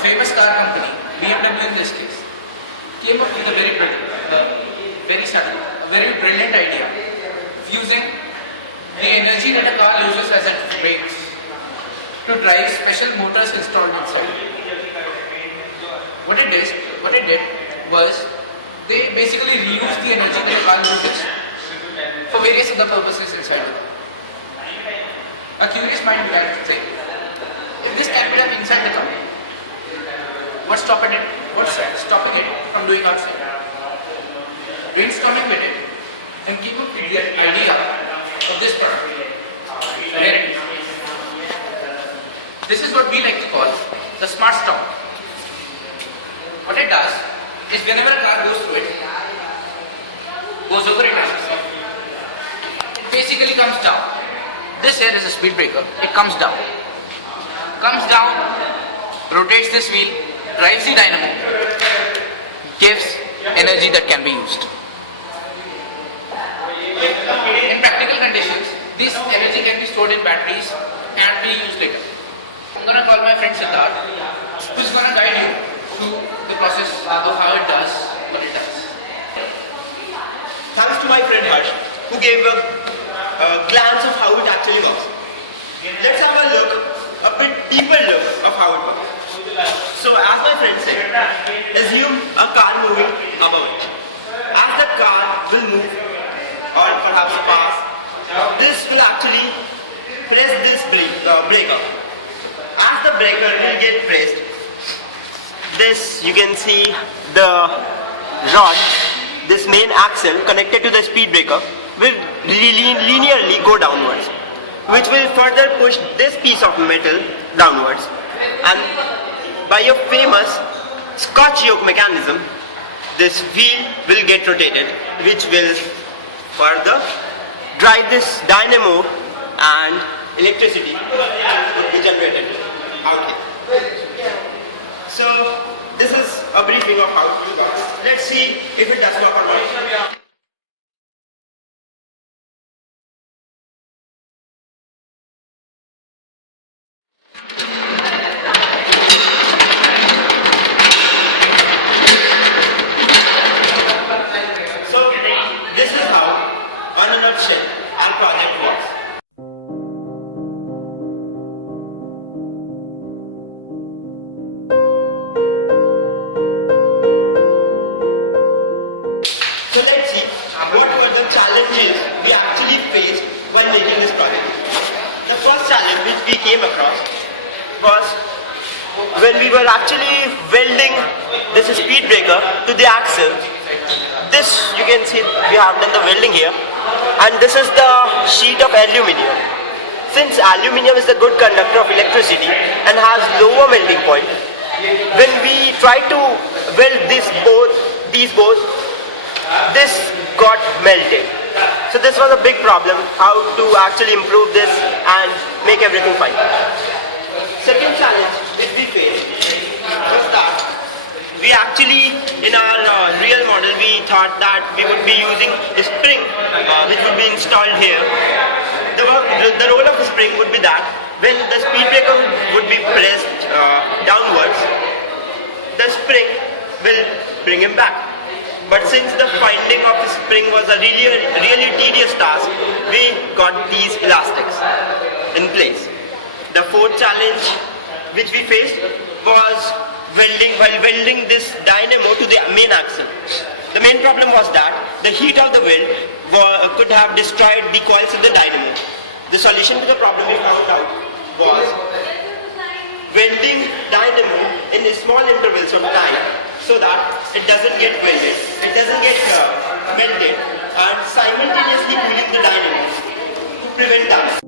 famous car company, BMW in this case, came up with a very subtle, a very brilliant idea of using the energy that a car uses as it brakes to drive special motors installed inside. What it did was they basically reused the energy that a car uses for various other purposes inside the car. A curious mind would like to say, if this can be done inside the car, what's stopping it from doing outside? Brainstorming with it and keep up with the idea of this product. Where it is. This is what we like to call the smart stop. What it does is whenever a car goes through it, goes over it, it basically comes down. This here is a speed breaker. It comes down, rotates this wheel, drives the dynamo, gives energy that can be used. In practical conditions, this energy can be stored in batteries and be used later. I'm going to call my friend Siddharth, who's going to guide you through the process of how it does what it does. Thanks to my friend Harsh, who gave a glance of how it actually works. Let's have a bit deeper look of how it works. So as my friend said, assume a car moving about. As the car will move or perhaps pass, this will actually press this breaker. As the breaker will get pressed, this you can see the rod, this main axle connected to the speed breaker will linearly go downwards, which will further push this piece of metal downwards, and by a famous Scotch yoke mechanism, this wheel will get rotated, which will further drive this dynamo, and electricity would be generated out here. So this is a briefing of how it works. Let's see if it does work or not. So this is how, on a nutshell, our project works. So let's see what were the challenges we actually faced while making this project. The first challenge which we came across was when we were actually welding this speed breaker to the axle. This you can see we have done the welding here, and this is the sheet of aluminium. Since aluminium is a good conductor of electricity and has lower melting point, when we try to weld these both, this got melted. So this was a big problem, how to actually improve this and make everything fine. Second challenge which we faced was that we actually, in our real model, we thought that we would be using a spring which would be installed here. The role of the spring would be that when the speed breaker would be pressed downwards, the spring will bring him back. But since the finding of the spring was a really tedious task, we got these elastics in place. The fourth challenge which we faced was while welding this dynamo to the main axle. The main problem was that the heat of the weld could have destroyed the coils of the dynamo. The solution to the problem we found out was welding dynamo in small intervals of time, so that it doesn't get welded, it doesn't get melted, and simultaneously cooling the dynamo to prevent damage.